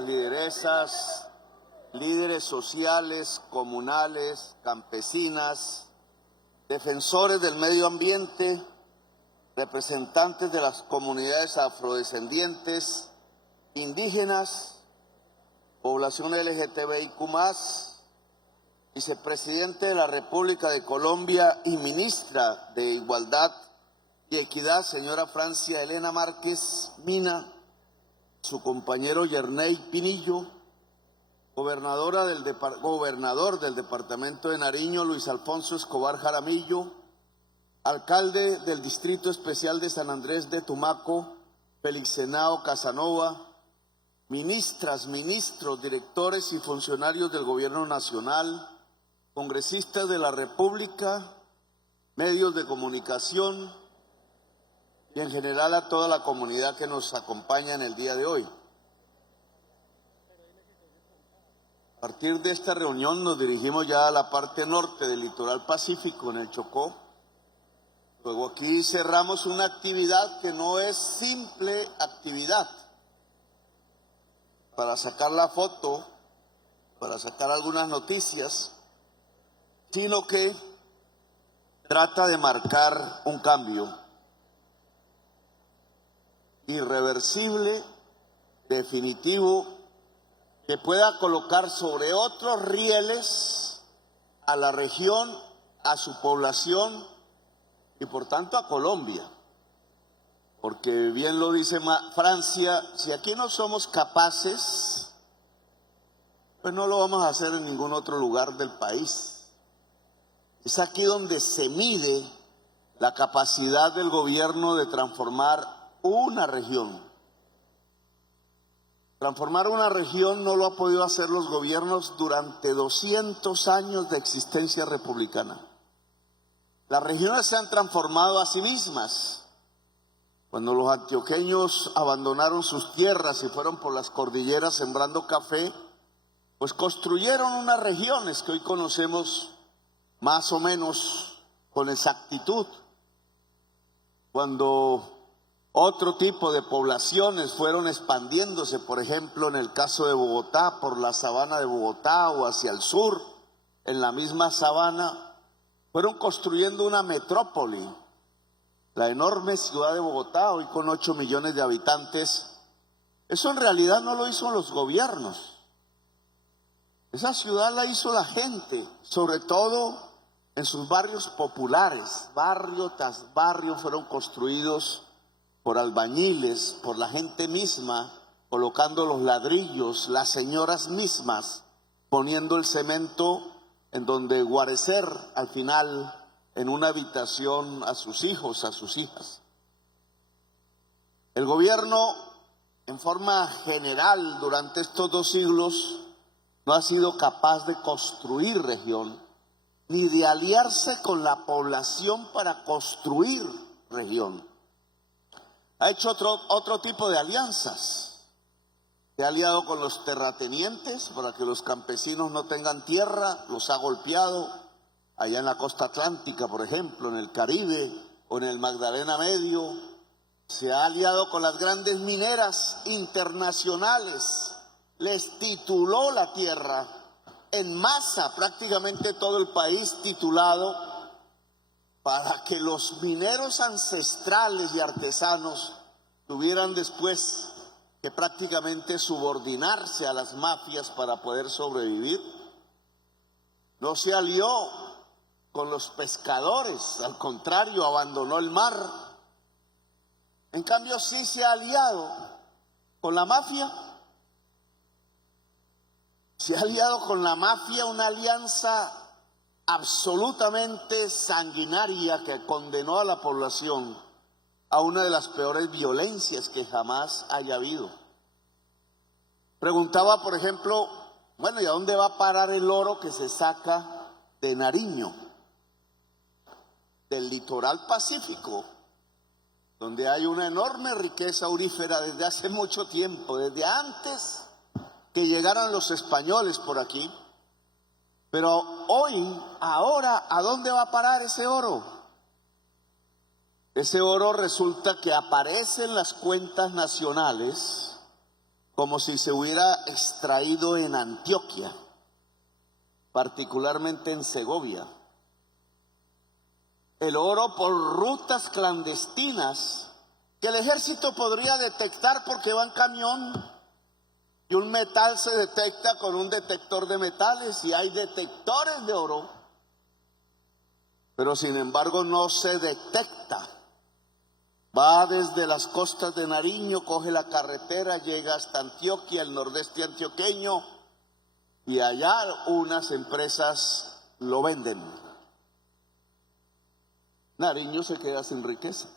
lideresas, lideresas, líderes sociales, comunales, campesinas, defensores del medio ambiente, representantes de las comunidades afrodescendientes, indígenas, población LGTBIQ+, vicepresidente de la República de Colombia y ministra de Igualdad y Equidad, señora Francia Elena Márquez Mina, su compañero Yerney Pinillo, gobernador del Departamento de Nariño, Luis Alfonso Escobar Jaramillo, alcalde del Distrito Especial de San Andrés de Tumaco, Félix Henao Casanova, ministras, ministros, directores y funcionarios del Gobierno Nacional, congresistas de la República, medios de comunicación y en general a toda la comunidad que nos acompaña en el día de hoy. A partir de esta reunión nos dirigimos ya a la parte norte del litoral pacífico, en el Chocó. Luego aquí cerramos una actividad que no es simple actividad para sacar la foto, para sacar algunas noticias, sino que trata de marcar un cambio irreversible, definitivo, que pueda colocar sobre otros rieles a la región, a su población y por tanto a Colombia. Porque bien lo dice Francia, si aquí no somos capaces, pues no lo vamos a hacer en ningún otro lugar del país. Es aquí donde se mide la capacidad del gobierno de transformar una región. Transformar una región no lo han podido hacer los gobiernos durante 200 años de existencia republicana. Las regiones se han transformado a sí mismas. Cuando los antioqueños abandonaron sus tierras y fueron por las cordilleras sembrando café, pues construyeron unas regiones que hoy conocemos más o menos con exactitud. Cuando otro tipo de poblaciones fueron expandiéndose, por ejemplo, en el caso de Bogotá, por la sabana de Bogotá o hacia el sur, en la misma sabana, fueron construyendo una metrópoli, la enorme ciudad de Bogotá, hoy con 8 millones de habitantes. Eso en realidad no lo hizo los gobiernos. Esa ciudad la hizo la gente, sobre todo en sus barrios populares. Barrio tras barrio fueron construidos por albañiles, por la gente misma, colocando los ladrillos, las señoras mismas, poniendo el cemento en donde guarecer al final en una habitación a sus hijos, a sus hijas. El gobierno, en forma general, durante estos 2 siglos, no ha sido capaz de construir región, ni de aliarse con la población para construir región. Ha hecho otro tipo de alianzas. Se ha aliado con los terratenientes para que los campesinos no tengan tierra, los ha golpeado allá en la costa atlántica, por ejemplo, en el Caribe o en el Magdalena Medio. Se ha aliado con las grandes mineras internacionales, les tituló la tierra en masa, prácticamente todo el país titulado, para que los mineros ancestrales y artesanos tuvieran después que prácticamente subordinarse a las mafias para poder sobrevivir. No se alió con los pescadores, al contrario, abandonó el mar. En cambio, sí se ha aliado con la mafia. Se ha aliado con la mafia, una alianza absolutamente sanguinaria que condenó a la población a una de las peores violencias que jamás haya habido. Preguntaba, por ejemplo, bueno, ¿y a dónde va a parar el oro que se saca de Nariño, del litoral pacífico, donde hay una enorme riqueza aurífera desde hace mucho tiempo, desde antes que llegaran los españoles por aquí? Pero hoy, ahora, ¿a dónde va a parar ese oro? Ese oro resulta que aparece en las cuentas nacionales como si se hubiera extraído en Antioquia, particularmente en Segovia. El oro por rutas clandestinas que el ejército podría detectar porque va en camión, y un metal se detecta con un detector de metales y hay detectores de oro, pero sin embargo no se detecta. Va desde las costas de Nariño, coge la carretera, llega hasta Antioquia, el nordeste antioqueño, y allá unas empresas lo venden. Nariño se queda sin riqueza,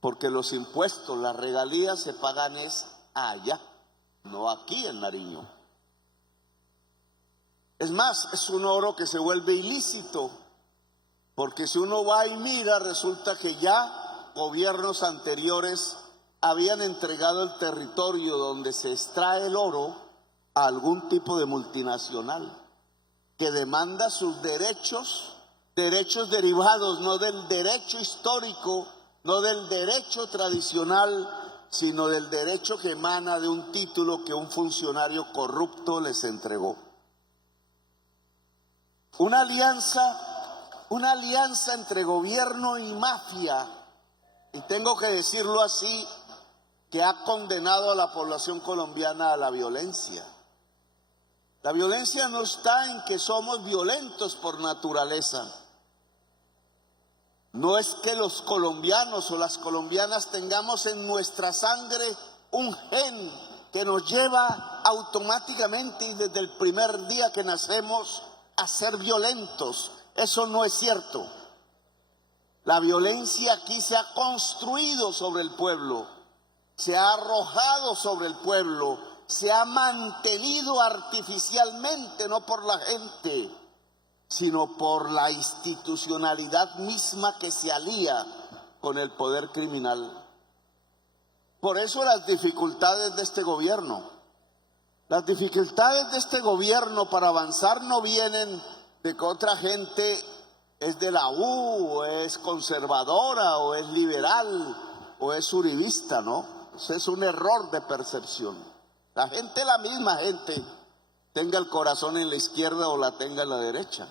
porque los impuestos, las regalías se pagan es allá, no aquí en Nariño. Es más, es un oro que se vuelve ilícito, porque si uno va y mira, resulta que ya gobiernos anteriores habían entregado el territorio donde se extrae el oro a algún tipo de multinacional que demanda sus derechos derivados, no del derecho histórico, no del derecho tradicional, sino del derecho que emana de un título que un funcionario corrupto les entregó. Una alianza entre gobierno y mafia, y tengo que decirlo así, que ha condenado a la población colombiana a la violencia. La violencia no está en que somos violentos por naturaleza. No es que los colombianos o las colombianas tengamos en nuestra sangre un gen que nos lleva automáticamente y desde el primer día que nacemos a ser violentos. Eso no es cierto. La violencia aquí se ha construido sobre el pueblo, se ha arrojado sobre el pueblo, se ha mantenido artificialmente, no por la gente, sino por la institucionalidad misma que se alía con el poder criminal. Por eso las dificultades de este gobierno. Las dificultades de este gobierno para avanzar no vienen de que otra gente es de la U, o es conservadora, o es liberal, o es uribista, ¿no? Ese es un error de percepción. La misma gente, tenga el corazón en la izquierda o la tenga en la derecha.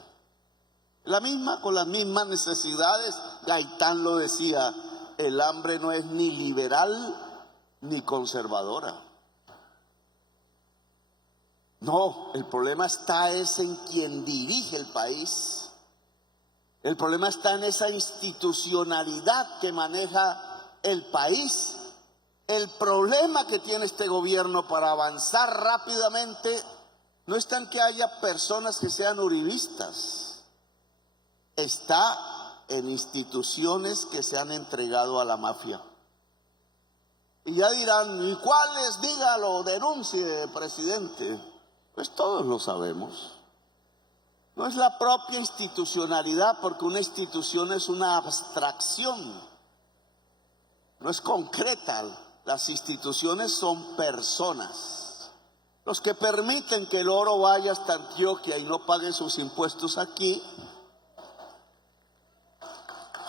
La misma, con las mismas necesidades. Gaitán lo decía, el hambre no es ni liberal ni conservadora. No, el problema está en quien dirige el país. El problema está en esa institucionalidad que maneja el país. El problema que tiene este gobierno para avanzar rápidamente no está en que haya personas que sean uribistas. Está en instituciones que se han entregado a la mafia. Y ya dirán, ¿y cuáles? Dígalo, denuncie, presidente. Pues todos lo sabemos. No es la propia institucionalidad, porque una institución es una abstracción, no es concreta. Las instituciones son personas. Los que permiten que el oro vaya hasta Antioquia y no pague sus impuestos aquí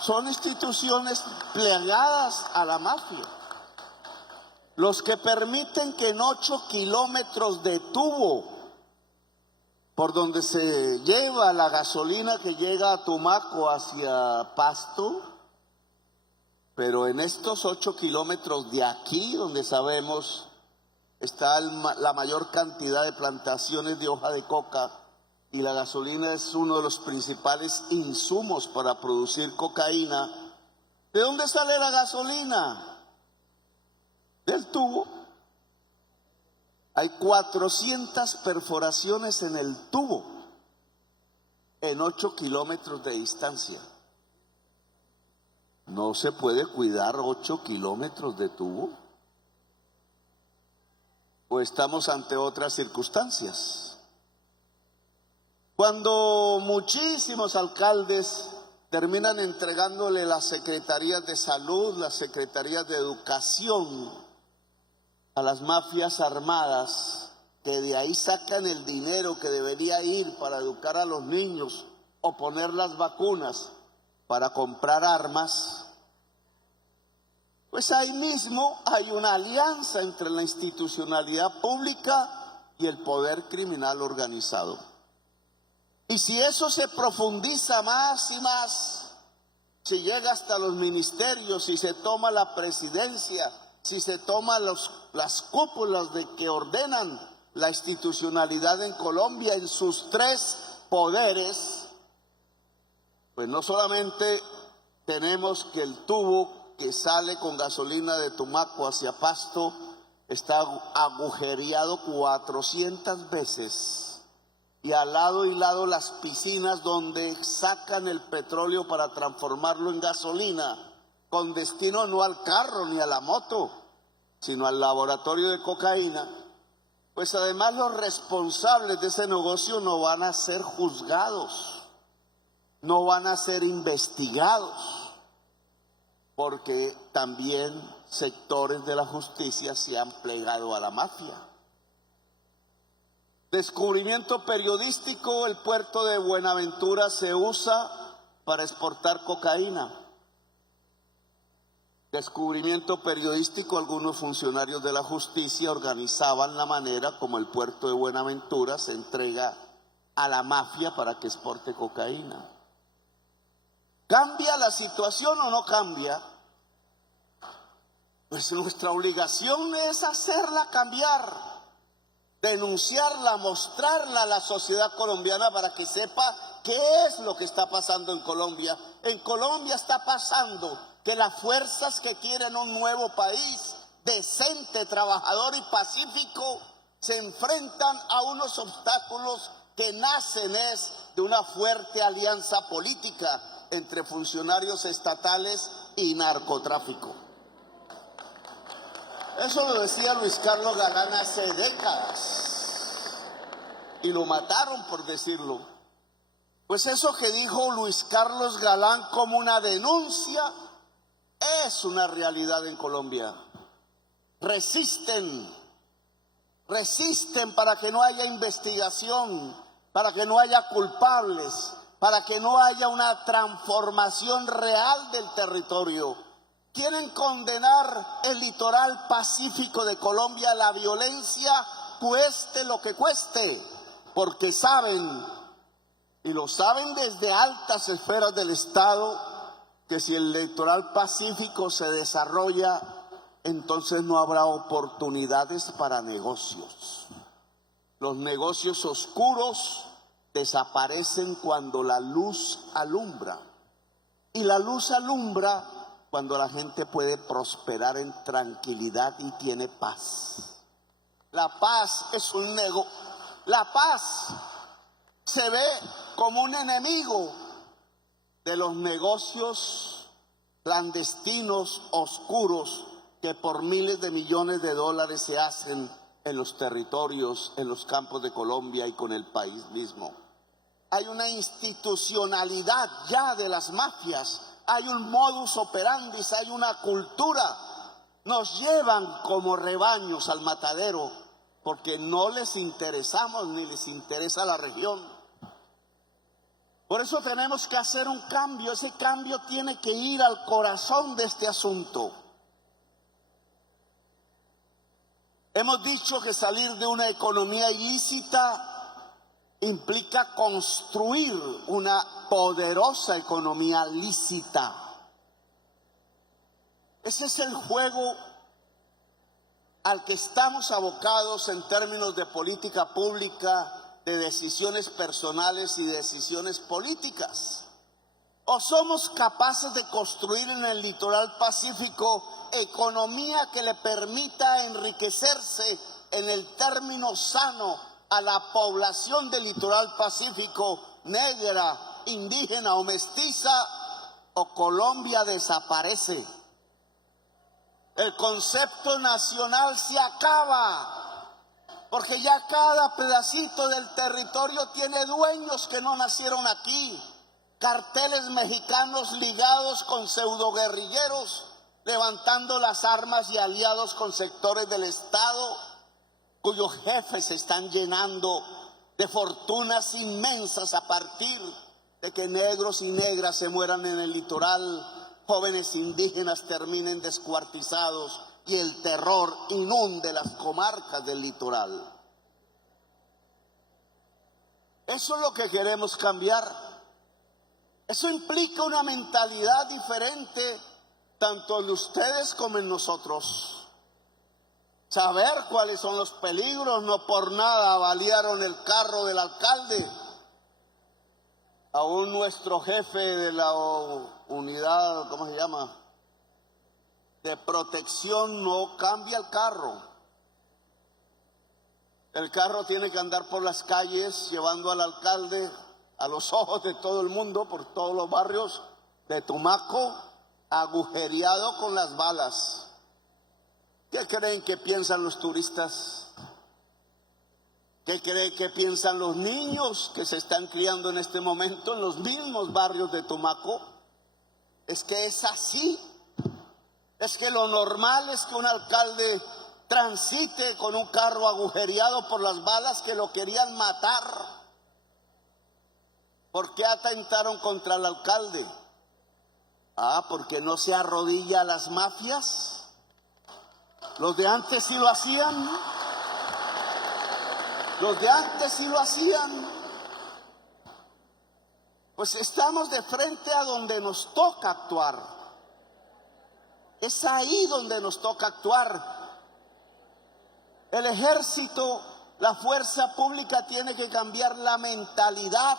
son instituciones plegadas a la mafia. Los que permiten que en 8 kilómetros de tubo por donde se lleva la gasolina que llega a Tumaco hacia Pasto, pero en estos 8 kilómetros de aquí, donde sabemos está la mayor cantidad de plantaciones de hoja de coca, y la gasolina es uno de los principales insumos para producir cocaína. ¿De dónde sale la gasolina? Del tubo. Hay 400 perforaciones en el tubo en 8 kilómetros de distancia. ¿No se puede cuidar 8 kilómetros de tubo? ¿O estamos ante otras circunstancias? Cuando muchísimos alcaldes terminan entregándole las secretarías de salud, las secretarías de educación a las mafias armadas, que de ahí sacan el dinero que debería ir para educar a los niños o poner las vacunas para comprar armas, Pues ahí mismo hay una alianza entre la institucionalidad pública y el poder criminal organizado. Y si eso se profundiza más y más, si llega hasta los ministerios, si se toma la presidencia, si se toma las cúpulas de que ordenan la institucionalidad en Colombia en sus tres poderes, pues no solamente tenemos que el tubo que sale con gasolina de Tumaco hacia Pasto está agujereado 400 veces, y al lado y lado las piscinas donde sacan el petróleo para transformarlo en gasolina, con destino no al carro ni a la moto, sino al laboratorio de cocaína. Pues además los responsables de ese negocio no van a ser juzgados, no van a ser investigados, porque también sectores de la justicia se han plegado a la mafia. Descubrimiento periodístico: el puerto de Buenaventura se usa para exportar cocaína. Descubrimiento periodístico: algunos funcionarios de la justicia organizaban la manera como el puerto de Buenaventura se entrega a la mafia para que exporte cocaína. ¿Cambia la situación o no cambia? Pues nuestra obligación es hacerla cambiar, denunciarla, mostrarla a la sociedad colombiana para que sepa qué es lo que está pasando en Colombia. En Colombia está pasando que las fuerzas que quieren un nuevo país decente, trabajador y pacífico se enfrentan a unos obstáculos que nacen de una fuerte alianza política entre funcionarios estatales y narcotráfico. Eso lo decía Luis Carlos Galán hace décadas y lo mataron por decirlo. Pues eso que dijo Luis Carlos Galán como una denuncia es una realidad en Colombia. Resisten para que no haya investigación, para que no haya culpables, para que no haya una transformación real del territorio. Quieren condenar el litoral pacífico de Colombia a la violencia, cueste lo que cueste, porque saben, y lo saben desde altas esferas del Estado, que si el litoral pacífico se desarrolla, entonces no habrá oportunidades para negocios. Los negocios oscuros desaparecen cuando la luz alumbra, y la luz alumbra cuando la gente puede prosperar en tranquilidad y tiene paz. La paz es un negocio. La paz se ve como un enemigo de los negocios clandestinos, oscuros, que por miles de millones de dólares se hacen en los territorios, en los campos de Colombia y con el país mismo. Hay una institucionalidad ya de las mafias. Hay un modus operandi, hay una cultura. Nos llevan como rebaños al matadero porque no les interesamos ni les interesa la región. Por eso tenemos que hacer un cambio. Ese cambio tiene que ir al corazón de este asunto. Hemos dicho que salir de una economía ilícita implica construir una poderosa economía lícita. Ese es el juego al que estamos abocados en términos de política pública, de decisiones personales y decisiones políticas. ¿O somos capaces de construir en el litoral pacífico economía que le permita enriquecerse en el término sano a la población del litoral pacífico, negra, indígena o mestiza? O Colombia desaparece. El concepto nacional se acaba, porque ya cada pedacito del territorio tiene dueños que no nacieron aquí. Carteles mexicanos ligados con pseudoguerrilleros, levantando las armas y aliados con sectores del Estado, cuyos jefes se están llenando de fortunas inmensas a partir de que negros y negras se mueran en el litoral jóvenes indígenas terminen descuartizados y el terror inunde las comarcas del litoral. Eso es lo que queremos cambiar. Eso implica una mentalidad diferente, tanto en ustedes como en nosotros. Saber cuáles son los peligros. No por nada balearon el carro del alcalde. Aún nuestro jefe de la unidad, ¿cómo se llama?, de protección, no cambia el carro. El carro tiene que andar por las calles llevando al alcalde a los ojos de todo el mundo, por todos los barrios de Tumaco, agujereado con las balas. ¿Qué creen que piensan los turistas? ¿Qué creen que piensan los niños que se están criando en este momento en los mismos barrios de Tumaco? Es que es así. Es que lo normal es que un alcalde transite con un carro agujereado por las balas que lo querían matar. ¿Por qué atentaron contra el alcalde? Porque no se arrodilla a las mafias. Los de antes sí lo hacían. Los de antes sí lo hacían. Pues estamos de frente a donde nos toca actuar. Es ahí donde nos toca actuar. El ejército, la fuerza pública tiene que cambiar la mentalidad.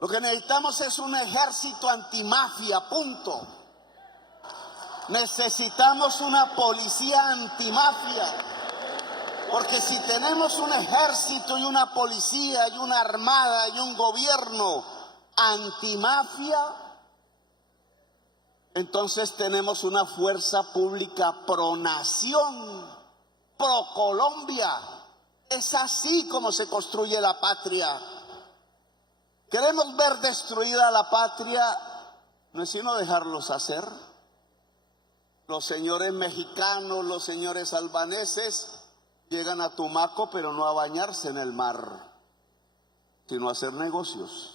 Lo que necesitamos es un ejército antimafia, punto. Necesitamos una policía antimafia. Porque si tenemos un ejército y una policía y una armada y un gobierno antimafia, entonces tenemos una fuerza pública pro nación, pro Colombia. Es así como se construye la patria. Queremos ver destruida la patria, no es sino dejarlos hacer. Los señores mexicanos, los señores albaneses llegan a Tumaco, pero no a bañarse en el mar, sino a hacer negocios.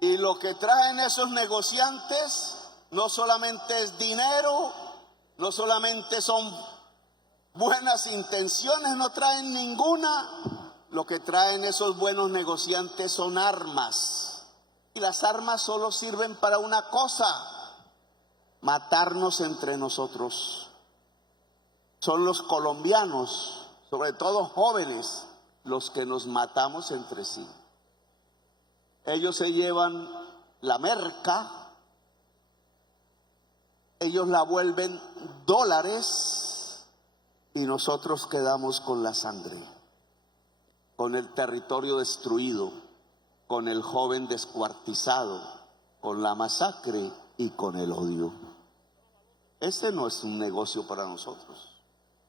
Y lo que traen esos negociantes no solamente es dinero, no solamente son buenas intenciones, no traen ninguna. Lo que traen esos buenos negociantes son armas. Y las armas solo sirven para una cosa: matarnos entre nosotros. Son los colombianos, sobre todo jóvenes, los que nos matamos entre sí. Ellos se llevan la merca, ellos la vuelven dólares y nosotros quedamos con la sangre, con el territorio destruido, con el joven descuartizado, con la masacre y con el odio. Ese no es un negocio para nosotros.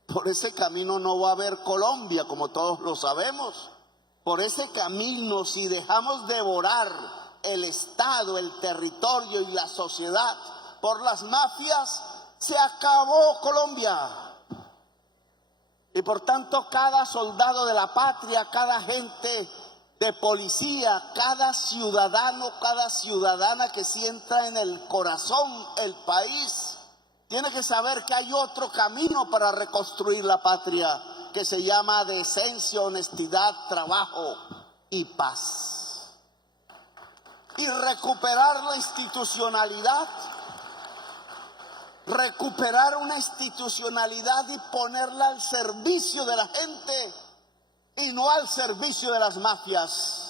Por ese camino no va a haber Colombia, como todos lo sabemos. Por ese camino, si dejamos devorar el Estado, el territorio y la sociedad por las mafias, se acabó Colombia. Y por tanto, cada soldado de la patria, cada agente de policía, cada ciudadano, cada ciudadana que sienta en el corazón el país, tiene que saber que hay otro camino para reconstruir la patria, que se llama decencia, honestidad, trabajo y paz. Y recuperar la institucionalidad, recuperar una institucionalidad y ponerla al servicio de la gente y no al servicio de las mafias.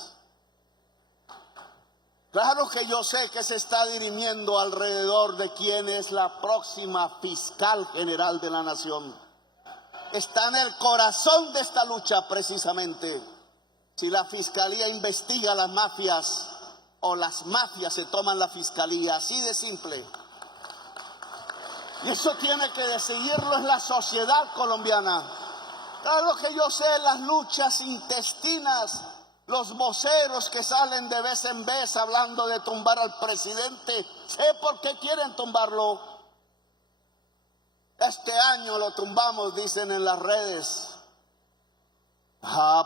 Claro que yo sé que se está dirimiendo alrededor de quién es la próxima fiscal general de la nación. Está en el corazón de esta lucha precisamente. Si la fiscalía investiga a las mafias o las mafias se toman la fiscalía, así de simple. Y eso tiene que decidirlo es la sociedad colombiana. Claro que yo sé las luchas intestinas, los voceros que salen de vez en vez hablando de tumbar al presidente. Sé por qué quieren tumbarlo. Este año lo tumbamos, dicen en las redes.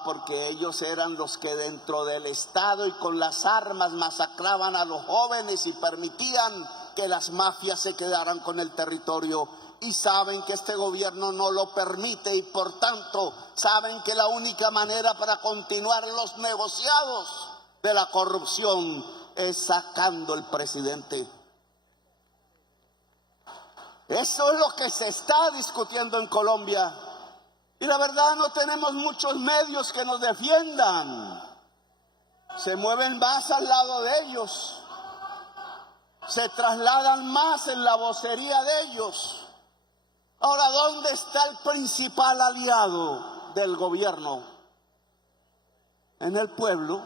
Porque ellos eran los que dentro del Estado y con las armas masacraban a los jóvenes y permitían que las mafias se quedaran con el territorio. Y saben que este gobierno no lo permite y por tanto saben que la única manera para continuar los negociados de la corrupción es sacando al presidente. Eso es lo que se está discutiendo en Colombia. Y la verdad, no tenemos muchos medios que nos defiendan. Se mueven más al lado de ellos. Se trasladan más en la vocería de ellos. Ahora, ¿dónde está el principal aliado del gobierno? En el pueblo.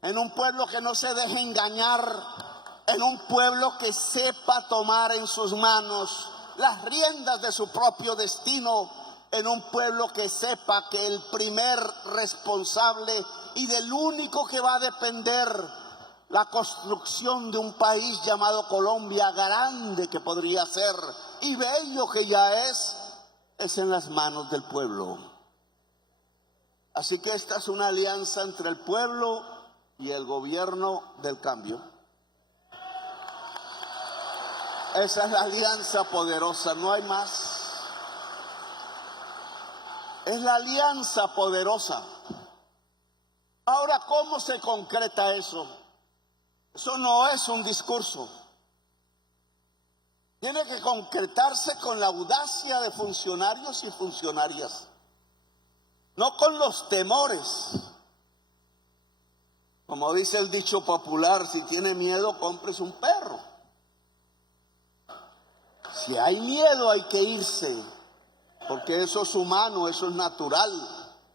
En un pueblo que no se deje engañar. En un pueblo que sepa tomar en sus manos las riendas de su propio destino. En un pueblo que sepa que el primer responsable y del único que va a depender la construcción de un país llamado Colombia, grande que podría ser y bello que ya es en las manos del pueblo. Así que esta es una alianza entre el pueblo y el gobierno del cambio. Esa es la alianza poderosa, no hay más. Es la alianza poderosa. Ahora, ¿cómo se concreta eso? Eso no es un discurso. Tiene que concretarse con la audacia de funcionarios y funcionarias, no con los temores. Como dice el dicho popular, si tiene miedo, cómprese un perro. Si hay miedo, hay que irse. Porque eso es humano, eso es natural.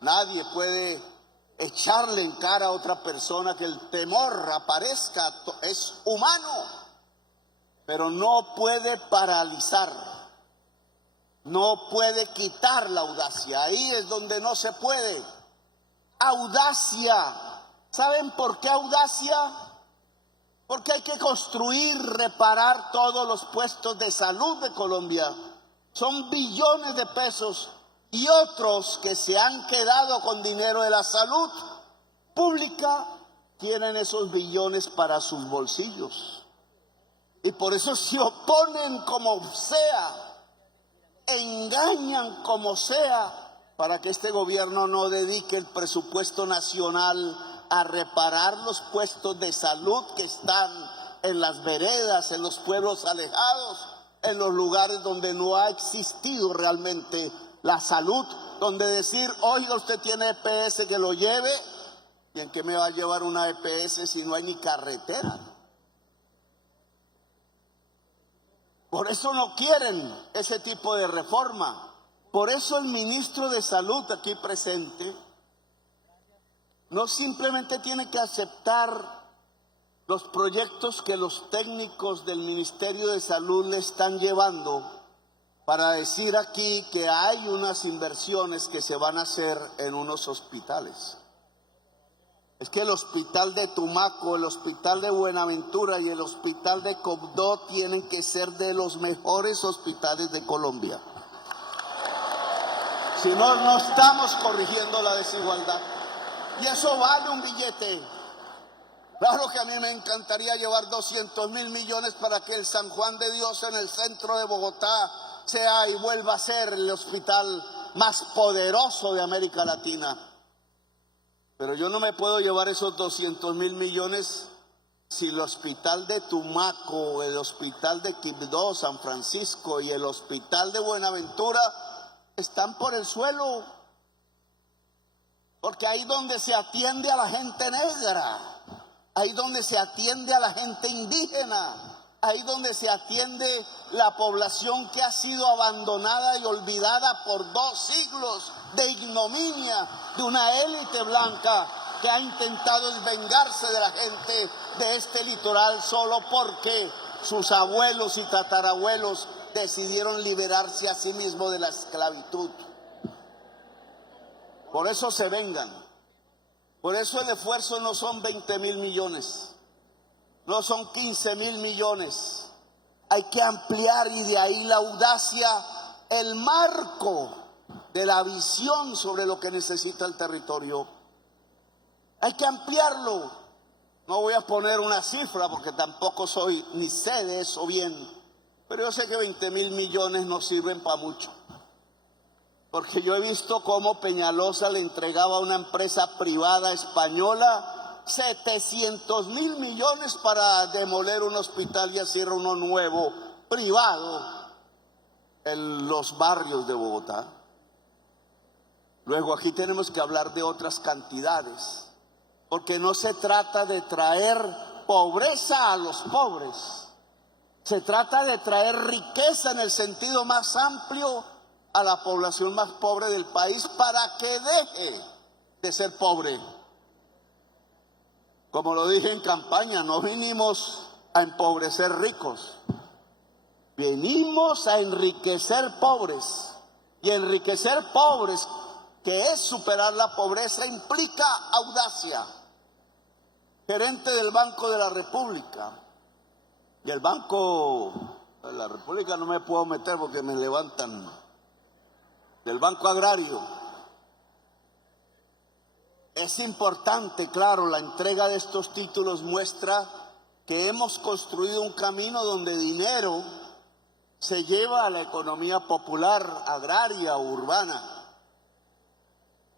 Nadie puede echarle en cara a otra persona que el temor aparezca. Es humano. Pero no puede paralizar. No puede quitar la audacia. Ahí es donde no se puede. Audacia. ¿Saben por qué audacia? Porque hay que construir, reparar todos los puestos de salud de Colombia. Son billones de pesos y otros que se han quedado con dinero de la salud pública tienen esos billones para sus bolsillos. Y por eso se oponen como sea, engañan como sea, para que este gobierno no dedique el presupuesto nacional a reparar los puestos de salud que están en las veredas, en los pueblos alejados, en los lugares donde no ha existido realmente la salud, donde decir, oiga, usted tiene EPS, que lo lleve. ¿Y en qué me va a llevar una EPS si no hay ni carretera? Por eso no quieren ese tipo de reforma. Por eso el ministro de Salud aquí presente no simplemente tiene que aceptar los proyectos que los técnicos del Ministerio de Salud le están llevando para decir aquí que hay unas inversiones que se van a hacer en unos hospitales. Es que el hospital de Tumaco, el hospital de Buenaventura y el hospital de Cobdó tienen que ser de los mejores hospitales de Colombia. Si no, no estamos corrigiendo la desigualdad. Y eso vale un billete. Claro que a mí me encantaría llevar 200.000 millones para que el San Juan de Dios en el centro de Bogotá sea y vuelva a ser el hospital más poderoso de América Latina. Pero yo no me puedo llevar esos 200.000 millones si el hospital de Tumaco, el hospital de Quibdó, San Francisco y el hospital de Buenaventura están por el suelo. Porque ahí donde se atiende a la gente negra, ahí donde se atiende a la gente indígena, ahí donde se atiende la población que ha sido abandonada y olvidada por 2 siglos de ignominia de una élite blanca que ha intentado vengarse de la gente de este litoral solo porque sus abuelos y tatarabuelos decidieron liberarse a sí mismos de la esclavitud. Por eso se vengan. Por eso el esfuerzo no son 20.000 millones, no son 15.000 millones. Hay que ampliar, y de ahí la audacia, el marco de la visión sobre lo que necesita el territorio. Hay que ampliarlo. No voy a poner una cifra porque tampoco soy ni sé de eso bien, pero yo sé que 20.000 millones no sirven para mucho. Porque yo he visto cómo Peñalosa le entregaba a una empresa privada española 700.000 millones para demoler un hospital y hacer uno nuevo, privado, en los barrios de Bogotá. Luego aquí tenemos que hablar de otras cantidades, porque no se trata de traer pobreza a los pobres, se trata de traer riqueza en el sentido más amplio a la población más pobre del país para que deje de ser pobre. Como lo dije en campaña, no vinimos a empobrecer ricos, venimos a enriquecer pobres, y enriquecer pobres, que es superar la pobreza, implica audacia. Gerente del Banco de la República, y el Banco de la República no me puedo meter porque me levantan, del Banco Agrario. Es importante, claro, la entrega de estos títulos muestra que hemos construido un camino donde dinero se lleva a la economía popular, agraria o urbana.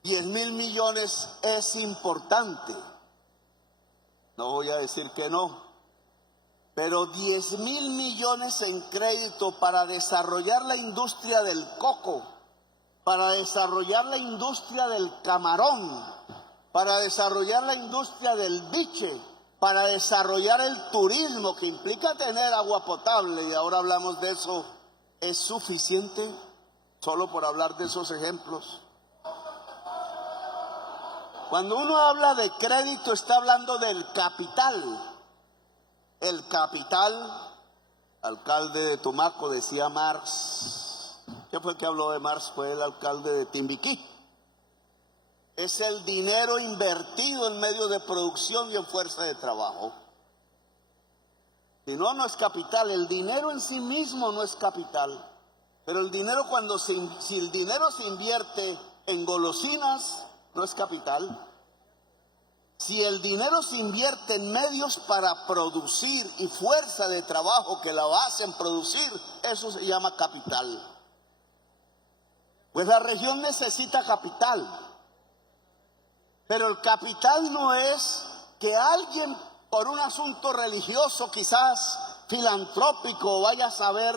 10.000 millones es importante, no voy a decir que no, pero 10.000 millones en crédito para desarrollar la industria del coco, para desarrollar la industria del camarón, para desarrollar la industria del biche, para desarrollar el turismo, que implica tener agua potable, y ahora hablamos de eso, ¿es suficiente? Solo por hablar de esos ejemplos. Cuando uno habla de crédito, está hablando del capital. El capital, alcalde de Tumaco, decía Marx. ¿Qué fue el que habló de Marx? Fue el alcalde de Timbiquí. Es el dinero invertido en medios de producción y en fuerza de trabajo. Si no, no es capital. El dinero en sí mismo no es capital. Pero el dinero, si el dinero se invierte en golosinas, no es capital. Si el dinero se invierte en medios para producir y fuerza de trabajo que la hacen producir, eso se llama capital. Pues la región necesita capital. Pero el capital no es que alguien por un asunto religioso, quizás filantrópico, vaya a saber,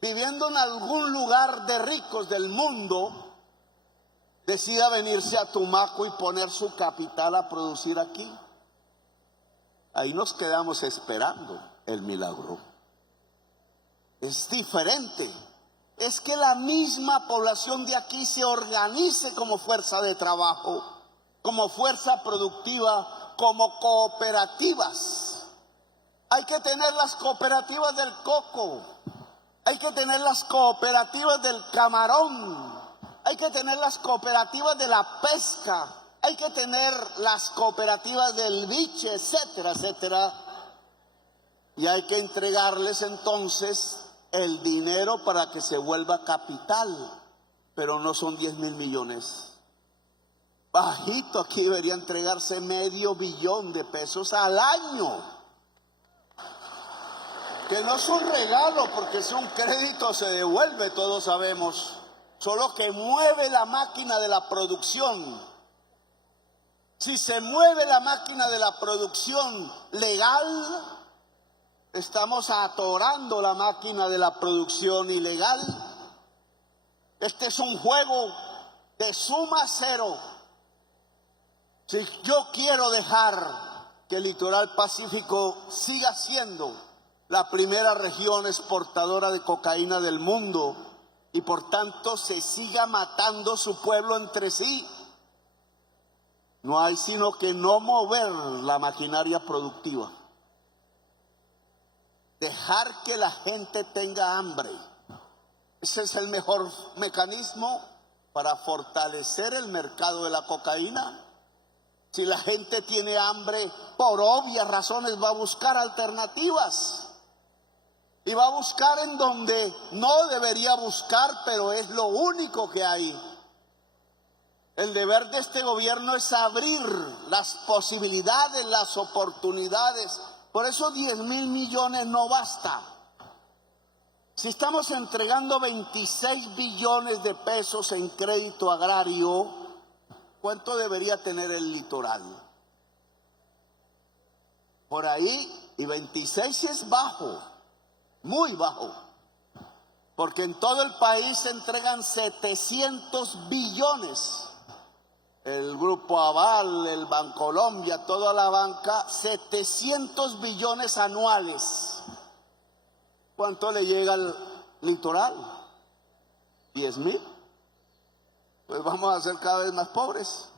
viviendo en algún lugar de ricos del mundo, decida venirse a Tumaco y poner su capital a producir aquí. Ahí nos quedamos esperando el milagro. Es diferente. Es que la misma población de aquí se organice como fuerza de trabajo, como fuerza productiva, como cooperativas. Hay que tener las cooperativas del coco, hay que tener las cooperativas del camarón, hay que tener las cooperativas de la pesca, hay que tener las cooperativas del biche, etcétera, etcétera. Y hay que entregarles entonces el dinero para que se vuelva capital, pero no son 10.000 millones. Bajito, aquí debería entregarse $500 millones de pesos al año, que no es un regalo, porque si un crédito se devuelve, todos sabemos, solo que mueve la máquina de la producción. Si se mueve la máquina de la producción legal, estamos atorando la máquina de la producción ilegal. Este es un juego de suma cero. Si yo quiero dejar que el litoral pacífico siga siendo la primera región exportadora de cocaína del mundo y por tanto se siga matando su pueblo entre sí, no hay sino que no mover la maquinaria productiva. Dejar que la gente tenga hambre. Ese es el mejor mecanismo para fortalecer el mercado de la cocaína. Si la gente tiene hambre, por obvias razones va a buscar alternativas. y va a buscar en donde no debería buscar, pero es lo único que hay. El deber de este gobierno es abrir las posibilidades, las oportunidades. Por eso 10.000 millones no basta. Si estamos entregando 26 billones de pesos en crédito agrario, ¿cuánto debería tener el litoral? Por ahí, y 26 es bajo, muy bajo, porque en todo el país se entregan 700 billones. El Grupo Aval, el Bancolombia, toda la banca, 700 billones anuales. ¿Cuánto le llega al litoral? 10.000. Pues vamos a ser cada vez más pobres.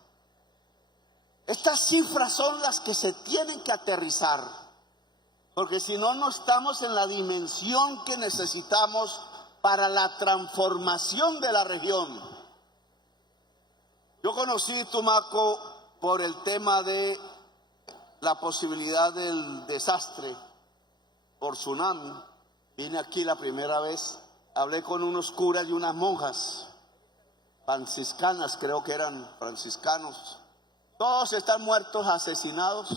Estas cifras son las que se tienen que aterrizar, porque si no, no estamos en la dimensión que necesitamos para la transformación de la región. Yo conocí Tumaco por el tema de la posibilidad del desastre por tsunami. Vine aquí la primera vez, hablé con unos curas y unas monjas franciscanas, creo que eran franciscanos. Todos están muertos, asesinados.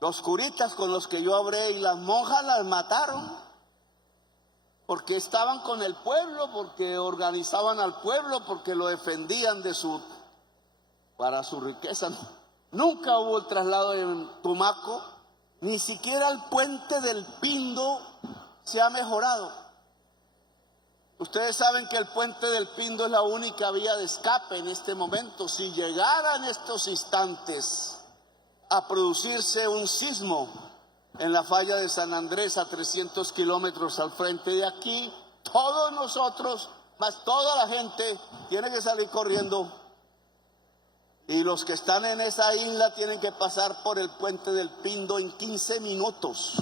Los curitas con los que yo hablé y las monjas las mataron porque estaban con el pueblo, porque organizaban al pueblo, porque lo defendían para su riqueza. Nunca hubo el traslado en Tumaco, ni siquiera el puente del Pindo se ha mejorado. Ustedes saben que el puente del Pindo es la única vía de escape en este momento. Si llegara en estos instantes a producirse un sismo en la falla de San Andrés, a 300 kilómetros al frente de aquí, todos nosotros, más toda la gente, tiene que salir corriendo. Y los que están en esa isla tienen que pasar por el puente del Pindo en 15 minutos.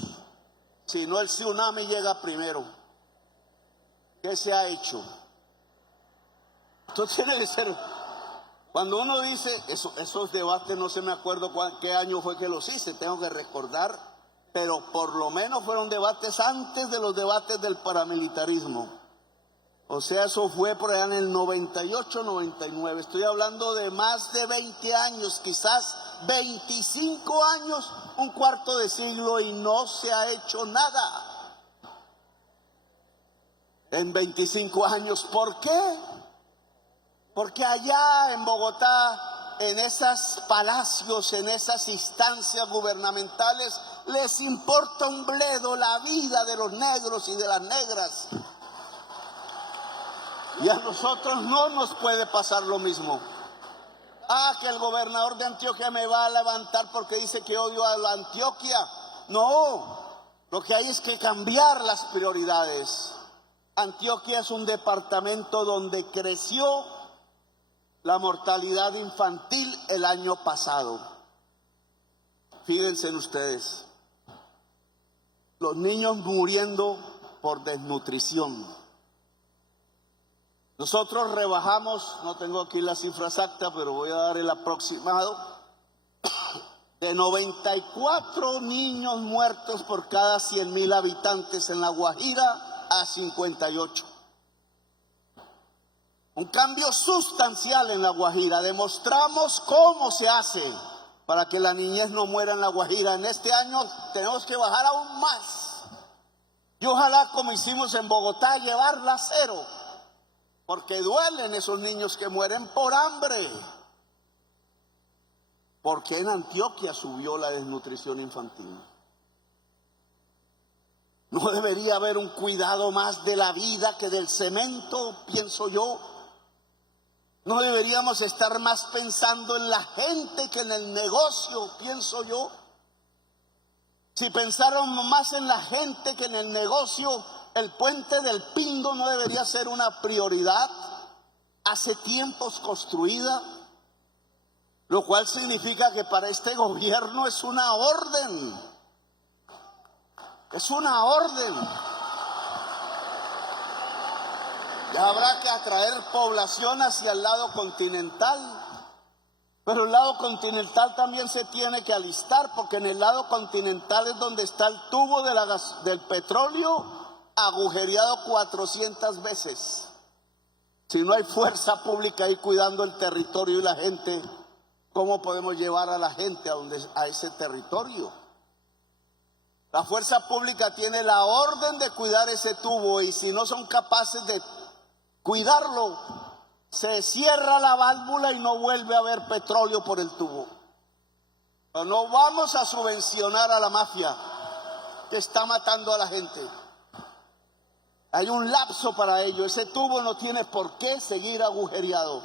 Si no, el tsunami llega primero. ¿Qué se ha hecho? Esto tiene que ser. Cuando uno dice, esos debates, no se me acuerdo qué año fue que los hice, tengo que recordar, pero por lo menos fueron debates antes de los debates del paramilitarismo. O sea, eso fue por allá en el 98, 99. Estoy hablando de más de 20 años, quizás 25 años, un cuarto de siglo, y no se ha hecho nada en 25 años. ¿Por qué? Porque allá en Bogotá, en esos palacios, en esas instancias gubernamentales, les importa un bledo la vida de los negros y de las negras. Y a nosotros no nos puede pasar lo mismo. Que el gobernador de Antioquia me va a levantar porque dice que odio a la Antioquia. No, lo que hay es que cambiar las prioridades. Antioquia es un departamento donde creció la mortalidad infantil el año pasado. Fíjense en ustedes, los niños muriendo por desnutrición. Nosotros rebajamos, no tengo aquí la cifra exacta, pero voy a dar el aproximado, de 94 niños muertos por cada 100.000 habitantes en La Guajira a 58. Un cambio sustancial en La Guajira. Demostramos cómo se hace para que la niñez no muera en La Guajira. En este año tenemos que bajar aún más. Y ojalá, como hicimos en Bogotá, llevarla a cero. Porque duelen esos niños que mueren por hambre. Porque en Antioquia subió la desnutrición infantil. ¿No debería haber un cuidado más de la vida que del cemento, pienso yo? ¿No deberíamos estar más pensando en la gente que en el negocio, pienso yo? Si pensáramos más en la gente que en el negocio, el puente del Pindo no debería ser una prioridad, hace tiempos construida, lo cual significa que para este gobierno es una orden. Es una orden. Y habrá que atraer población hacia el lado continental. Pero el lado continental también se tiene que alistar, porque en el lado continental es donde está el tubo del petróleo agujereado 400 veces. Si no hay fuerza pública ahí cuidando el territorio y la gente, ¿cómo podemos llevar a la gente a ese territorio? La fuerza pública tiene la orden de cuidar ese tubo, y si no son capaces de cuidarlo, se cierra la válvula y no vuelve a haber petróleo por el tubo. No vamos a subvencionar a la mafia que está matando a la gente. Hay un lapso para ello. Ese tubo no tiene por qué seguir agujereado.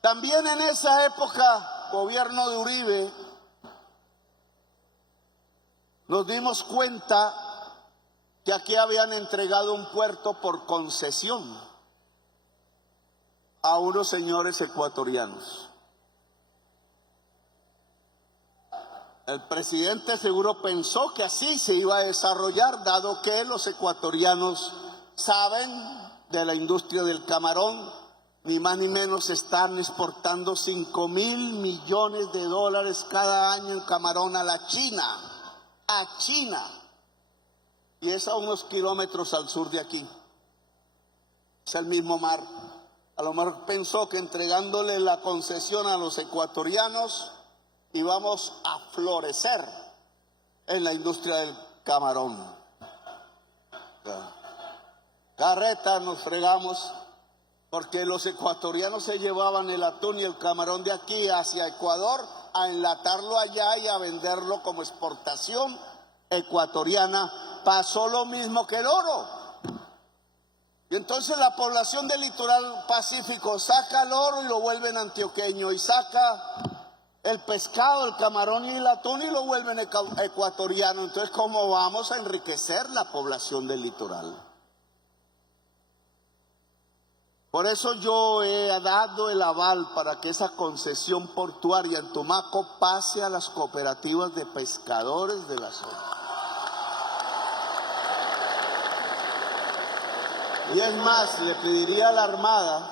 También en esa época, gobierno de Uribe, nos dimos cuenta que aquí habían entregado un puerto por concesión a unos señores ecuatorianos. El presidente seguro pensó que así se iba a desarrollar, dado que los ecuatorianos saben de la industria del camarón. Ni más ni menos están exportando 5.000 millones de dólares cada año en camarón a la China. A China. Y es a unos kilómetros al sur de aquí. Es el mismo mar. A lo mejor pensó que entregándole la concesión a los ecuatorianos íbamos a florecer en la industria del camarón. Carreta nos fregamos, porque los ecuatorianos se llevaban el atún y el camarón de aquí hacia Ecuador a enlatarlo allá y a venderlo como exportación ecuatoriana. Pasó lo mismo que el oro. Y entonces la población del litoral pacífico saca el oro y lo vuelven antioqueño, y saca el pescado, el camarón y el atún y lo vuelven ecuatoriano. Entonces, ¿cómo vamos a enriquecer la población del litoral? Por eso yo he dado el aval para que esa concesión portuaria en Tumaco pase a las cooperativas de pescadores de la zona. Y es más, le pediría a la Armada,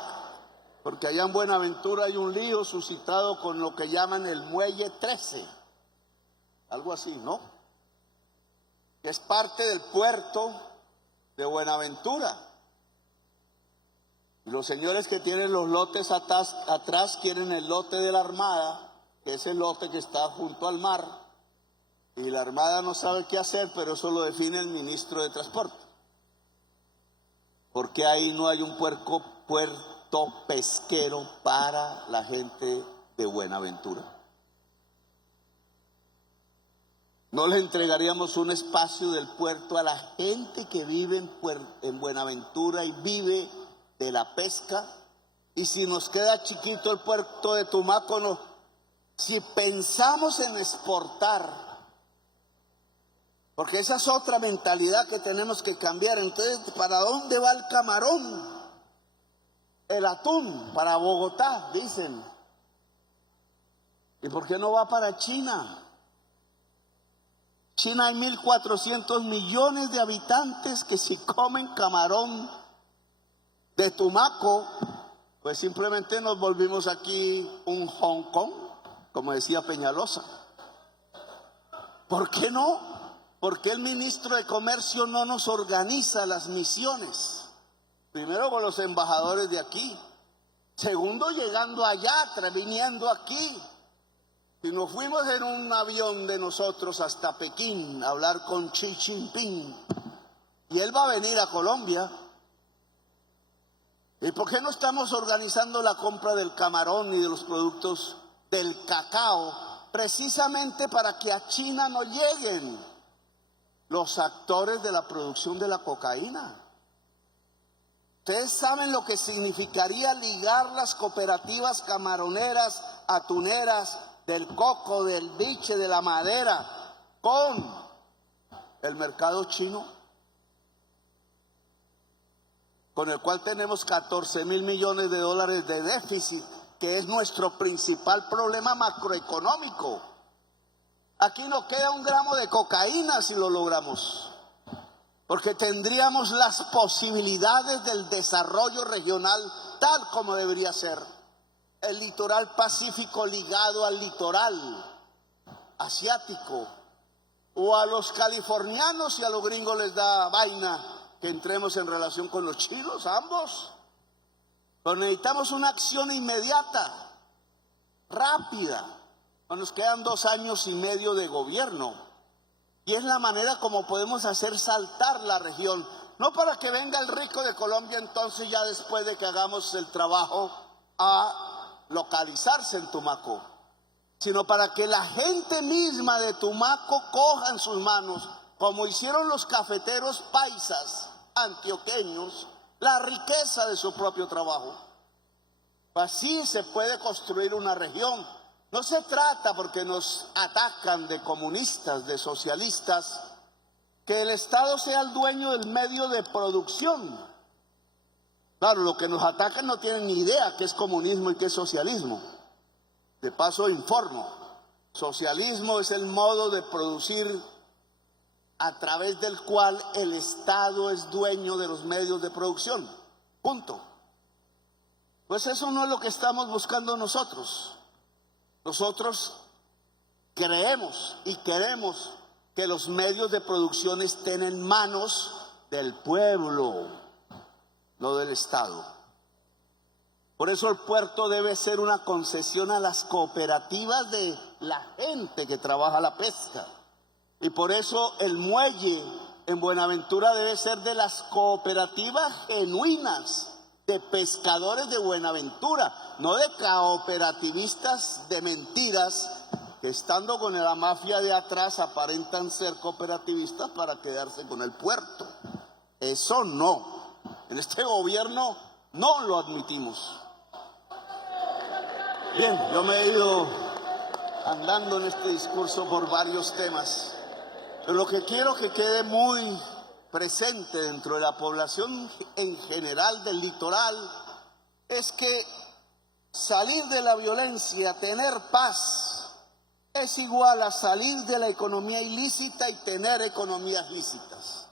porque allá en Buenaventura hay un lío suscitado con lo que llaman el Muelle 13, algo así, ¿no? Que es parte del puerto de Buenaventura. Y los señores que tienen los lotes atrás quieren el lote de la Armada, que es el lote que está junto al mar. Y la Armada no sabe qué hacer, pero eso lo define el ministro de Transporte. Porque ahí no hay un puerto pesquero para la gente de Buenaventura. No le entregaríamos un espacio del puerto a la gente que vive en Buenaventura y vive de la pesca. Y si nos queda chiquito el puerto de Tumaco, no. Si pensamos en exportar, porque esa es otra mentalidad que tenemos que cambiar. Entonces, ¿para dónde va el camarón? El atún, para Bogotá, dicen. ¿Y por qué no va para China? China hay 1.400 millones de habitantes que si comen camarón de Tumaco, pues simplemente nos volvimos aquí un Hong Kong, como decía Peñalosa. ¿Por qué no? ¿Por qué el ministro de Comercio no nos organiza las misiones? Primero con los embajadores de aquí. Segundo, llegando allá, viniendo aquí. Si nos fuimos en un avión de nosotros hasta Pekín a hablar con Xi Jinping, y él va a venir a Colombia. ¿Y por qué no estamos organizando la compra del camarón y de los productos del cacao? Precisamente para que a China no lleguen los actores de la producción de la cocaína. Ustedes saben lo que significaría ligar las cooperativas camaroneras, atuneras, del coco, del biche, de la madera, con el mercado chino, con el cual tenemos 14.000 millones de dólares de déficit, que es nuestro principal problema macroeconómico. Aquí no queda un gramo de cocaína si lo logramos, porque tendríamos las posibilidades del desarrollo regional tal como debería ser. El litoral pacífico ligado al litoral asiático, o a los californianos y a los gringos les da vaina que entremos en relación con los chinos, ambos. Pero necesitamos una acción inmediata, rápida. Nos quedan 2 años y medio de gobierno y es la manera como podemos hacer saltar la región. No para que venga el rico de Colombia entonces ya después de que hagamos el trabajo a localizarse en Tumaco, sino para que la gente misma de Tumaco coja en sus manos, como hicieron los cafeteros paisas antioqueños, la riqueza de su propio trabajo. Así se puede construir una región. No se trata, porque nos atacan de comunistas, de socialistas, que el Estado sea el dueño del medio de producción. Claro, los que nos atacan no tienen ni idea qué es comunismo y qué es socialismo. De paso informo, socialismo es el modo de producir a través del cual el Estado es dueño de los medios de producción. Punto. Pues eso no es lo que estamos buscando nosotros. Nosotros creemos y queremos que los medios de producción estén en manos del pueblo, no del Estado. Por eso el puerto debe ser una concesión a las cooperativas de la gente que trabaja la pesca. Y por eso el muelle en Buenaventura debe ser de las cooperativas genuinas de pescadores de Buenaventura, no de cooperativistas de mentiras que estando con la mafia de atrás aparentan ser cooperativistas para quedarse con el puerto. Eso no. En este gobierno no lo admitimos. Bien, yo me he ido andando en este discurso por varios temas, pero lo que quiero que quede muy presente dentro de la población en general del litoral es que salir de la violencia, tener paz, es igual a salir de la economía ilícita y tener economías lícitas.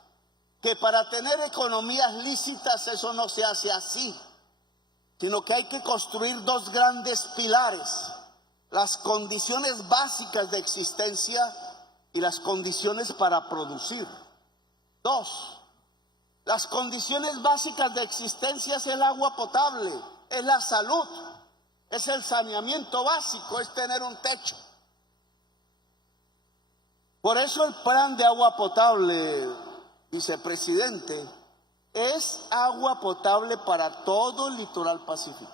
Que para tener economías lícitas eso no se hace así, sino que hay que construir 2 grandes pilares: las condiciones básicas de existencia y las condiciones para producir. 2, las condiciones básicas de existencia es el agua potable, es la salud, es el saneamiento básico, es tener un techo. Por eso el plan de agua potable, vicepresidente, es agua potable para todo el litoral pacífico.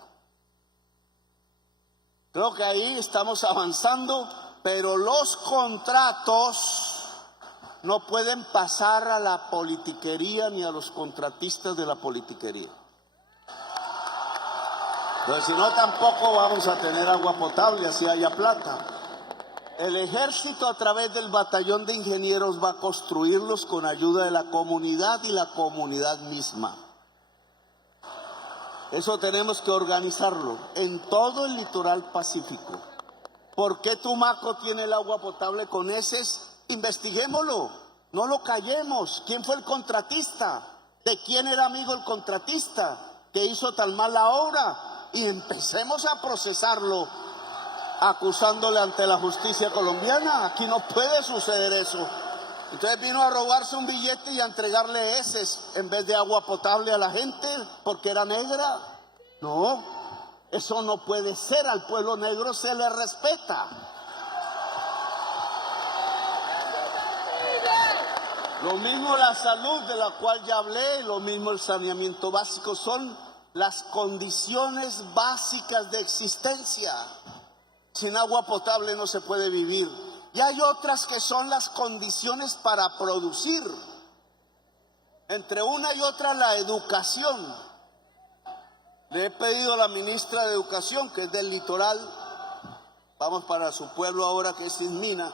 Creo que ahí estamos avanzando, pero los contratos no pueden pasar a la politiquería ni a los contratistas de la politiquería. Entonces, si no, tampoco vamos a tener agua potable, así haya plata. El ejército, a través del batallón de ingenieros, va a construirlos con ayuda de la comunidad y la comunidad misma. Eso tenemos que organizarlo en todo el litoral pacífico. ¿Por qué Tumaco tiene el agua potable con heces? Investiguémoslo, no lo callemos. ¿Quién fue el contratista? ¿De quién era amigo el contratista que hizo tan mal la obra? Y empecemos a procesarlo, acusándole ante la justicia colombiana. Aquí no puede suceder eso. Entonces vino a robarse un billete y a entregarle heces en vez de agua potable a la gente porque era negra. No, eso no puede ser. Al pueblo negro se le respeta. Lo mismo la salud, de la cual ya hablé, lo mismo el saneamiento básico, son las condiciones básicas de existencia. Sin agua potable no se puede vivir. Y hay otras que son las condiciones para producir. Entre una y otra, la educación. Le he pedido a la ministra de Educación, que es del litoral, vamos para su pueblo ahora, que es Ismina,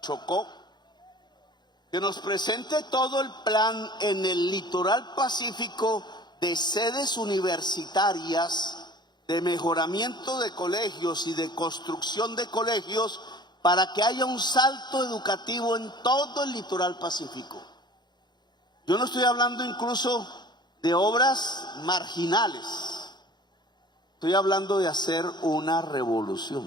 Chocó, que nos presente todo el plan en el litoral pacífico de sedes universitarias, de mejoramiento de colegios y de construcción de colegios para que haya un salto educativo en todo el litoral pacífico. Yo no estoy hablando incluso de obras marginales, Estoy hablando de hacer una revolución.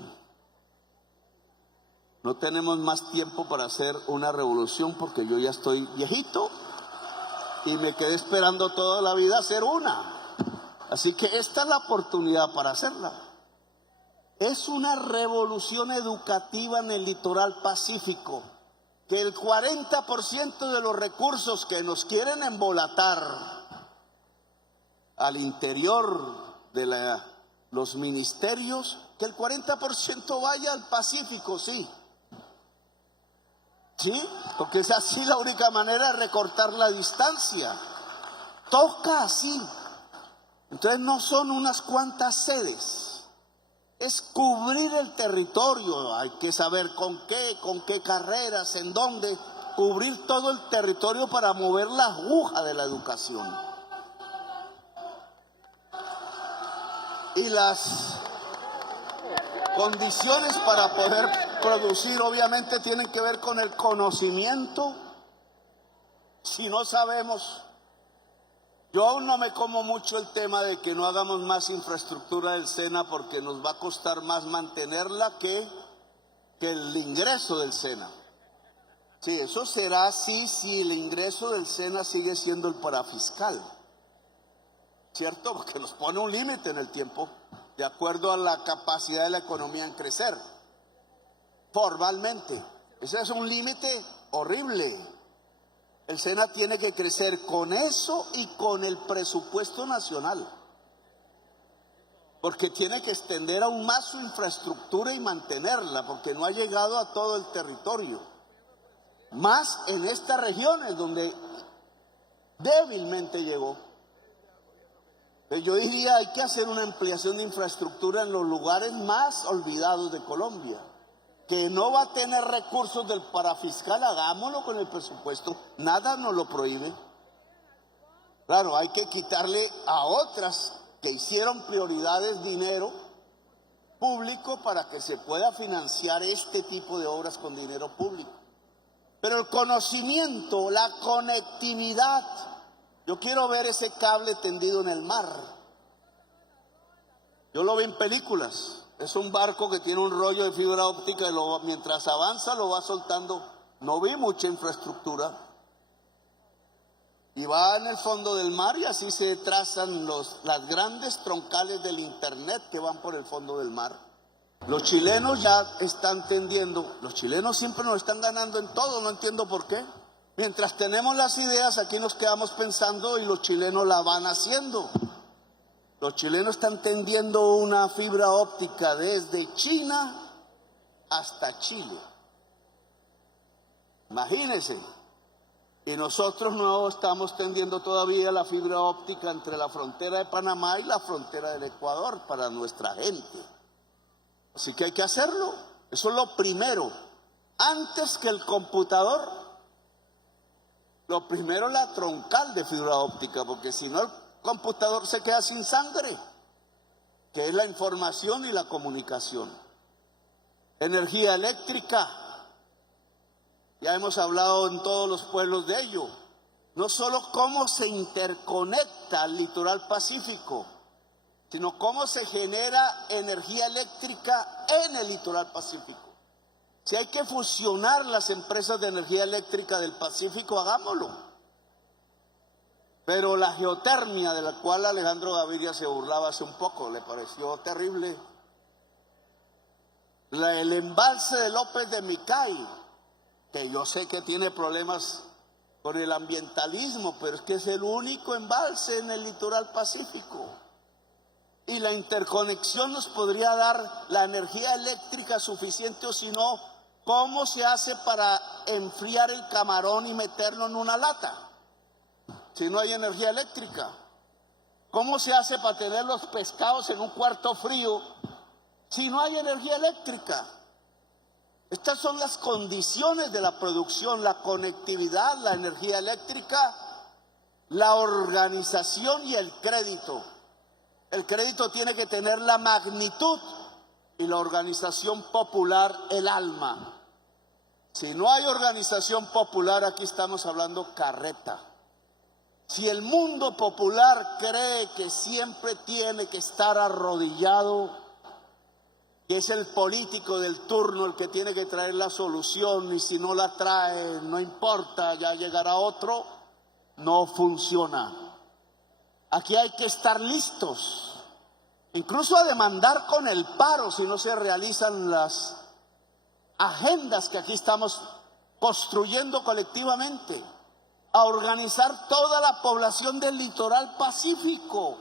No tenemos más tiempo para hacer una revolución porque yo ya estoy viejito y me quedé esperando toda la vida hacer una. Así que esta es la oportunidad para hacerla. Es una revolución educativa en el litoral pacífico, que el 40% de los recursos que nos quieren embolatar al interior de los ministerios, que el 40% vaya al Pacífico, sí. Sí, porque es así la única manera de recortar la distancia. Toca así. Entonces no son unas cuantas sedes, es cubrir el territorio. Hay que saber con qué carreras, en dónde, cubrir todo el territorio para mover la aguja de la educación. Y las condiciones para poder producir obviamente tienen que ver con el conocimiento. Si no sabemos, yo aún no me como mucho el tema de que no hagamos más infraestructura del SENA porque nos va a costar más mantenerla que el ingreso del SENA. Sí, eso será así si el ingreso del SENA sigue siendo el parafiscal, ¿cierto? Porque nos pone un límite en el tiempo de acuerdo a la capacidad de la economía en crecer. Formalmente, ese es un límite horrible. El SENA tiene que crecer con eso y con el presupuesto nacional, porque tiene que extender aún más su infraestructura y mantenerla, porque no ha llegado a todo el territorio, más en estas regiones donde débilmente llegó. Yo diría, hay que hacer una ampliación de infraestructura en los lugares más olvidados de Colombia. Que no va a tener recursos del parafiscal, hagámoslo con el presupuesto, nada nos lo prohíbe. Claro, hay que quitarle a otras que hicieron prioridades dinero público para que se pueda financiar este tipo de obras con dinero público. Pero el conocimiento, la conectividad, yo quiero ver ese cable tendido en el mar. Yo lo vi en películas. Es un barco que tiene un rollo de fibra óptica y mientras avanza lo va soltando. No vi mucha infraestructura. Y va en el fondo del mar y así se trazan las grandes troncales del internet que van por el fondo del mar. Los chilenos ya están tendiendo. Los chilenos siempre nos están ganando en todo, no entiendo por qué. Mientras tenemos las ideas, aquí nos quedamos pensando y los chilenos la van haciendo. Los chilenos están tendiendo una fibra óptica desde China hasta Chile. Imagínense. Y nosotros no estamos tendiendo todavía la fibra óptica entre la frontera de Panamá y la frontera del Ecuador para nuestra gente. Así que hay que hacerlo. Eso es lo primero. Antes que el computador, lo primero es la troncal de fibra óptica, porque si no el computador se queda sin sangre, que es la información y la comunicación. Energía eléctrica, ya hemos hablado en todos los pueblos de ello. No solo cómo se interconecta el litoral pacífico, sino cómo se genera energía eléctrica en el litoral pacífico. Si hay que fusionar las empresas de energía eléctrica del Pacífico, hagámoslo. Pero la geotermia, de la cual Alejandro Gaviria se burlaba hace un poco, le pareció terrible. El embalse de López de Micay, que yo sé que tiene problemas con el ambientalismo, pero es que es el único embalse en el litoral pacífico. Y la interconexión nos podría dar la energía eléctrica suficiente, o si no, ¿cómo se hace para enfriar el camarón y meterlo en una lata si no hay energía eléctrica? ¿Cómo se hace para tener los pescados en un cuarto frío si no hay energía eléctrica? Estas son las condiciones de la producción: la conectividad, la energía eléctrica, la organización y el crédito. El crédito tiene que tener la magnitud y la organización popular el alma. Si no hay organización popular, aquí estamos hablando carreta. Si el mundo popular cree que siempre tiene que estar arrodillado, que es el político del turno el que tiene que traer la solución, y si no la trae, no importa, ya llegará otro, no funciona. Aquí hay que estar listos, incluso a demandar con el paro si no se realizan las agendas que aquí estamos construyendo colectivamente, a organizar toda la población del litoral pacífico,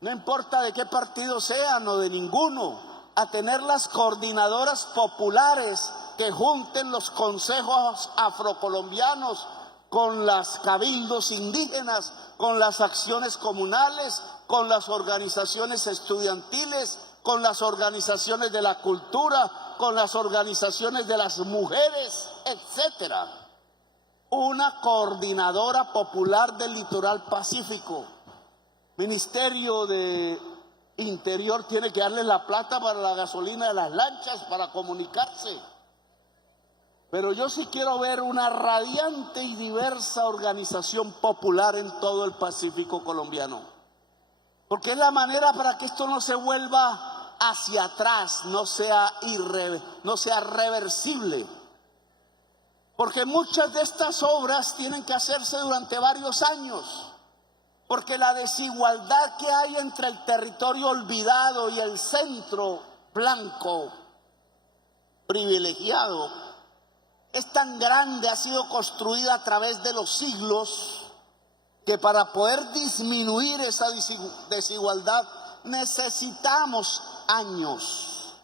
no importa de qué partido sean o de ninguno, a tener las coordinadoras populares que junten los consejos afrocolombianos con las cabildos indígenas, con las acciones comunales, con las organizaciones estudiantiles, con las organizaciones de la cultura, con las organizaciones de las mujeres, etcétera. Una coordinadora popular del litoral pacífico. Ministerio de Interior tiene que darle la plata para la gasolina de las lanchas para comunicarse. Pero yo sí quiero ver una radiante y diversa organización popular en todo el Pacífico colombiano, porque es la manera para que esto no se vuelva hacia atrás, no sea reversible. Porque muchas de estas obras tienen que hacerse durante varios años, porque la desigualdad que hay entre el territorio olvidado y el centro blanco privilegiado es tan grande, ha sido construida a través de los siglos, que para poder disminuir esa desigualdad necesitamos años.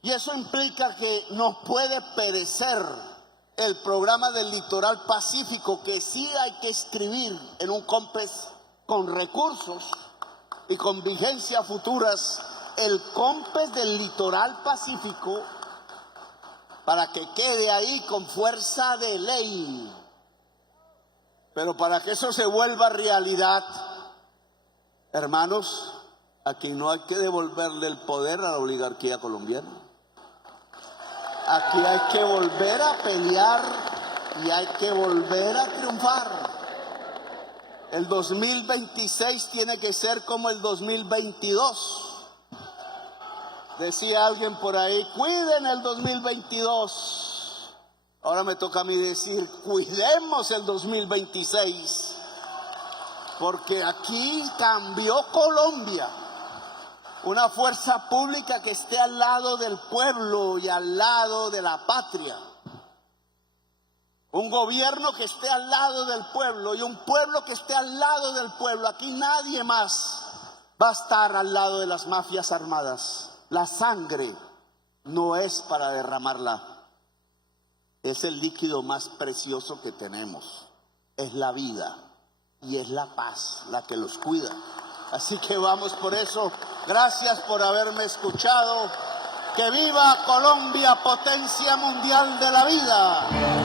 Y eso implica que no puede perecer el programa del litoral pacífico, que sí hay que escribir en un COMPES con recursos y con vigencia futuras, el COMPES del litoral pacífico, para que quede ahí con fuerza de ley. Pero para que eso se vuelva realidad, hermanos, aquí no hay que devolverle el poder a la oligarquía colombiana. Aquí hay que volver a pelear y hay que volver a triunfar. El 2026 tiene que ser como el 2022. Decía alguien por ahí, cuiden el 2022. Ahora me toca a mí decir, cuidemos el 2026. Porque aquí cambió Colombia. Una fuerza pública que esté al lado del pueblo y al lado de la patria. Un gobierno que esté al lado del pueblo y un pueblo que esté al lado del pueblo. Aquí nadie más va a estar al lado de las mafias armadas. La sangre no es para derramarla. Es el líquido más precioso que tenemos. Es la vida y es la paz la que los cuida. Así que vamos por eso. Gracias por haberme escuchado. Que viva Colombia, potencia mundial de la vida.